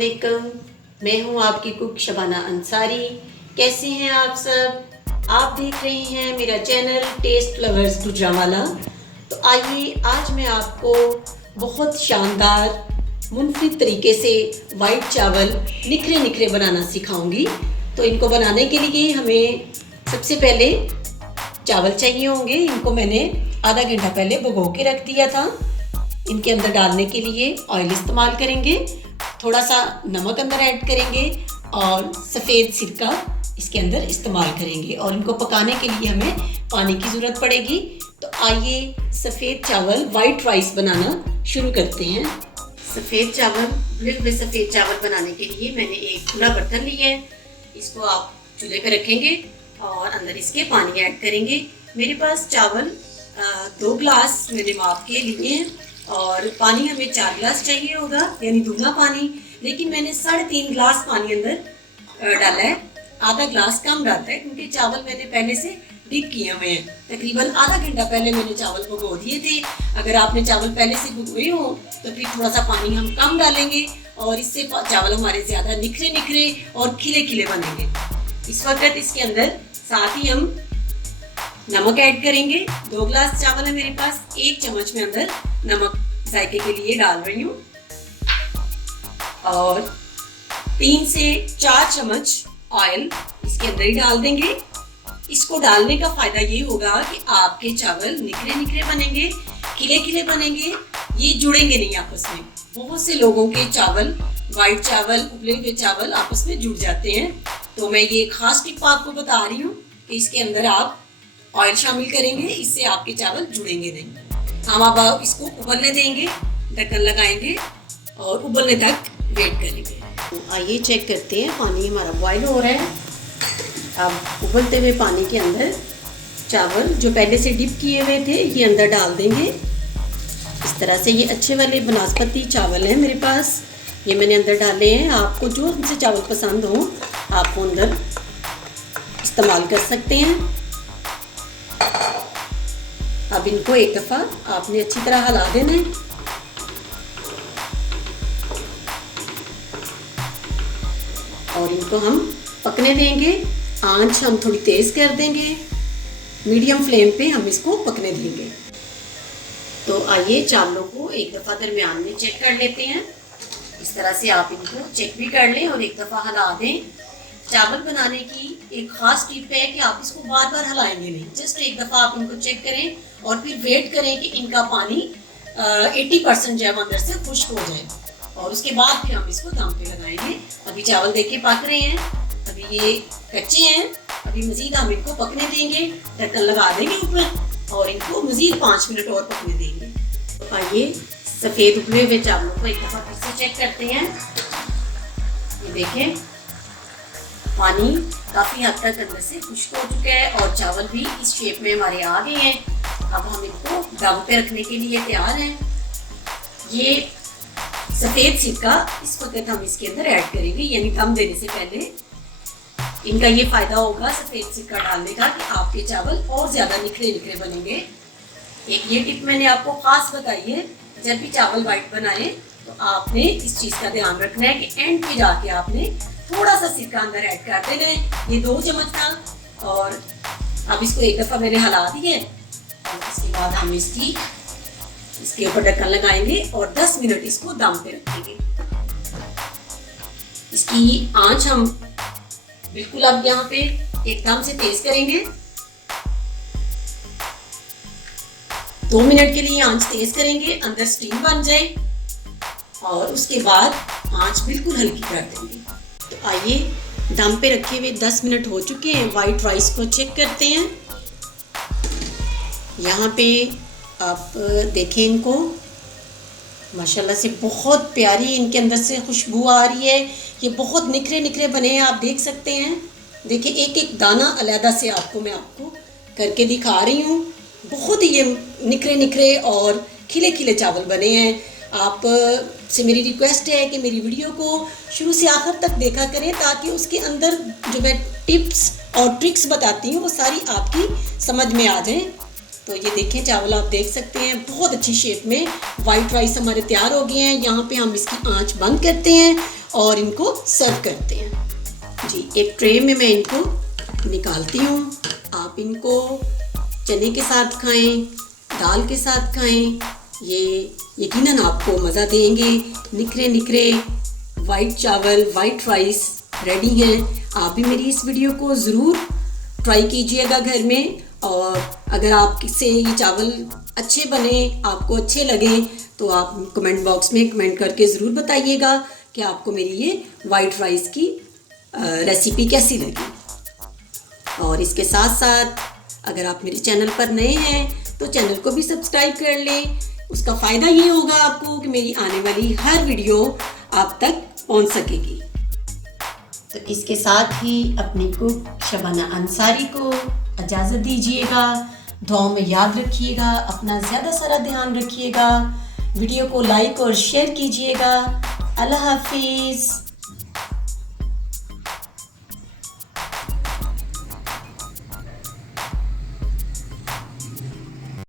वालेकुम। मैं हूँ आपकी कुक शबाना अंसारी। कैसे हैं आप सब? आप देख रहे हैं मेरा चैनल टेस्ट लवर्स गुजरांवाला। तो आइए आज मैं आपको बहुत शानदार मुनफरिद तरीके से वाइट चावल निखरे निखरे बनाना सिखाऊंगी। तो इनको बनाने के लिए हमें सबसे पहले चावल चाहिए होंगे। इनको मैंने आधा घंटा पहले भिगो के रख दिया था। इनके अंदर डालने के लिए ऑयल इस्तेमाल करेंगे, थोड़ा सा नमक अंदर ऐड करेंगे और सफ़ेद सिरका इसके अंदर इस्तेमाल करेंगे और इनको पकाने के लिए हमें पानी की ज़रूरत पड़ेगी। तो आइए सफ़ेद चावल वाइट राइस बनाना शुरू करते हैं। सफ़ेद चावल बनाने के लिए मैंने एक खुला बर्तन लिया है। इसको आप चूल्हे पे रखेंगे और अंदर इसके पानी ऐड करेंगे। मेरे पास चावल 2 ग्लास मैंने माप के लिए हैं और पानी हमें 4 ग्लास चाहिए होगा, यानी दूना पानी। लेकिन मैंने 3.5 ग्लास पानी अंदर डाला है। आधा ग्लास कम डालता है क्योंकि चावल मैंने पहले से डिप किए हुए हैं। तकरीबन आधा घंटा पहले मैंने चावल भिगो दिए थे। अगर आपने चावल पहले से भिगोए हो तो फिर थोड़ा सा पानी हम कम डालेंगे और इससे चावल हमारे ज़्यादा निखरे निखरे और खिले खिले बनेंगे। इस वक्त इसके अंदर साथ ही हम नमक ऐड करेंगे। 2 ग्लास चावल है मेरे पास, 1 चम्मच में अंदर नमक जायके के लिए डाल रही हूँ और 3 से 4 चम्मच ऑयल इसके अंदर ही डाल देंगे। इसको डालने का फायदा ये होगा कि आपके चावल निखरे निखरे बनेंगे, खिले खिले बनेंगे, ये जुड़ेंगे नहीं आपस में। बहुत से लोगों के चावल, वाइट चावल, उबले हुए चावल आपस में जुड़ जाते हैं। तो मैं ये खास टिप आपको बता रही हूँ कि इसके अंदर आप ऑयल शामिल करेंगे, इससे आपके चावल जुड़ेंगे नहीं। हम अब इसको उबलने देंगे, ढक्कन लगाएंगे और उबलने तक वेट करेंगे। तो आइए चेक करते हैं, पानी हमारा बॉयल हो रहा है। अब उबलते हुए पानी के अंदर चावल जो पहले से डिप किए हुए थे ये अंदर डाल देंगे। इस तरह से ये अच्छे वाले बनास्पति चावल हैं मेरे पास, ये मैंने अंदर डाले हैं। आपको जो हमसे चावल पसंद हो आप वो अंदर इस्तेमाल कर सकते हैं। अब इनको एक दफ़ा आपने अच्छी तरह हिला देना है और इनको हम पकने देंगे। आंच हम थोड़ी तेज़ कर देंगे, मीडियम फ्लेम पे हम इसको पकने देंगे। तो आइए चावलों को एक दफ़ा दरमियान में चेक कर लेते हैं। इस तरह से आप इनको चेक भी कर लें और एक दफ़ा हिला दें। चावल बनाने की एक ख़ास टिप है कि आप इसको बार बार हिलाएंगे नहीं, जस्ट एक दफ़ा आप इनको चेक करें और फिर वेट करें कि इनका पानी 80% जो है अंदर से खुश्क हो जाए और उसके बाद फिर हम इसको दम पे लगाएंगे। अभी चावल देखिए पक रहे हैं, अभी ये कच्चे हैं, अभी मज़ीद हम इनको पकने देंगे, ढक्कन लगा देंगे ऊपर और इनको मज़ीद 5 मिनट और पकने देंगे। तो आइए सफ़ेद उबले हुए चावलों को एक दफ़ा फिर से चेक करते हैं। ये देखें पानी काफ़ी हद तक अंदर से खुश्क हो चुका है और चावल भी इस शेप में हमारे आ गए हैं। अब हम इनको दम पे रखने के लिए तैयार हैं। ये सफ़ेद सिरका इस वक्त हम इसके अंदर ऐड करेंगे, यानी दम देने से पहले। इनका ये फ़ायदा होगा सफ़ेद सिरका डालने का कि आपके चावल और ज़्यादा निखरे निखरे बनेंगे। एक ये टिप मैंने आपको ख़ास बताई है, जब भी चावल वाइट बनाएं तो आपने इस चीज़ का ध्यान रखना है कि एंड पे जाके आपने थोड़ा सा सिरका अंदर ऐड कर देना है। ये 2 चम्मच था और अब इसको एक दफ़ा मैंने हिला दिया और इसके बाद हम इसके ऊपर ढक्कन लगाएंगे और 10 मिनट इसको दम पे रखेंगे। इसकी आंच हम बिल्कुल अब यहाँ पे एकदम से तेज करेंगे। 2 मिनट के लिए आंच तेज करेंगे, अंदर स्टीम बन जाए और उसके बाद आंच बिल्कुल हल्की कर देंगे। तो आइए दम पे रखे हुए 10 मिनट हो चुके हैं। वाइट राइस को चेक करते हैं। यहाँ पे आप देखें इनको, माशाल्लाह से बहुत प्यारी इनके अंदर से खुशबू आ रही है। ये बहुत निखरे निखरे बने हैं, आप देख सकते हैं। देखिए एक एक दाना अलहदा से मैं आपको करके दिखा रही हूँ। बहुत ही ये निखरे निखरे और खिले खिले चावल बने हैं। आप से मेरी रिक्वेस्ट है कि मेरी वीडियो को शुरू से आखिर तक देखा करें ताकि उसके अंदर जो मैं टिप्स और ट्रिक्स बताती हूँ वो सारी आपकी समझ में आ जाएं। तो ये देखें चावल आप देख सकते हैं बहुत अच्छी शेप में वाइट राइस हमारे तैयार हो गए हैं। यहाँ पे हम इसकी आंच बंद करते हैं और इनको सर्व करते हैं। जी, एक ट्रे में मैं इनको निकालती हूँ। आप इनको चने के साथ खाएं, दाल के साथ खाएं, ये यकीनन आपको मज़ा देंगे। निखरे निखरे वाइट चावल, वाइट राइस रेडी हैं। आप भी मेरी इस वीडियो को ज़रूर ट्राई कीजिएगा घर में, और अगर आपसे ये चावल अच्छे बने, आपको अच्छे लगे, तो आप कमेंट बॉक्स में कमेंट करके ज़रूर बताइएगा कि आपको मेरी ये वाइट राइस की रेसिपी कैसी लगी। और इसके साथ साथ अगर आप मेरे चैनल पर नए हैं तो चैनल को भी सब्सक्राइब कर लें। उसका फ़ायदा ये होगा आपको कि मेरी आने वाली हर वीडियो आप तक पहुंच सकेगी। तो इसके साथ ही अपनी कुक शबाना अंसारी को इजाज़त दीजिएगा। दुआओं में याद रखिएगा, अपना ज़्यादा सारा ध्यान रखिएगा, वीडियो को लाइक और शेयर कीजिएगा। अल्लाह हाफिज़।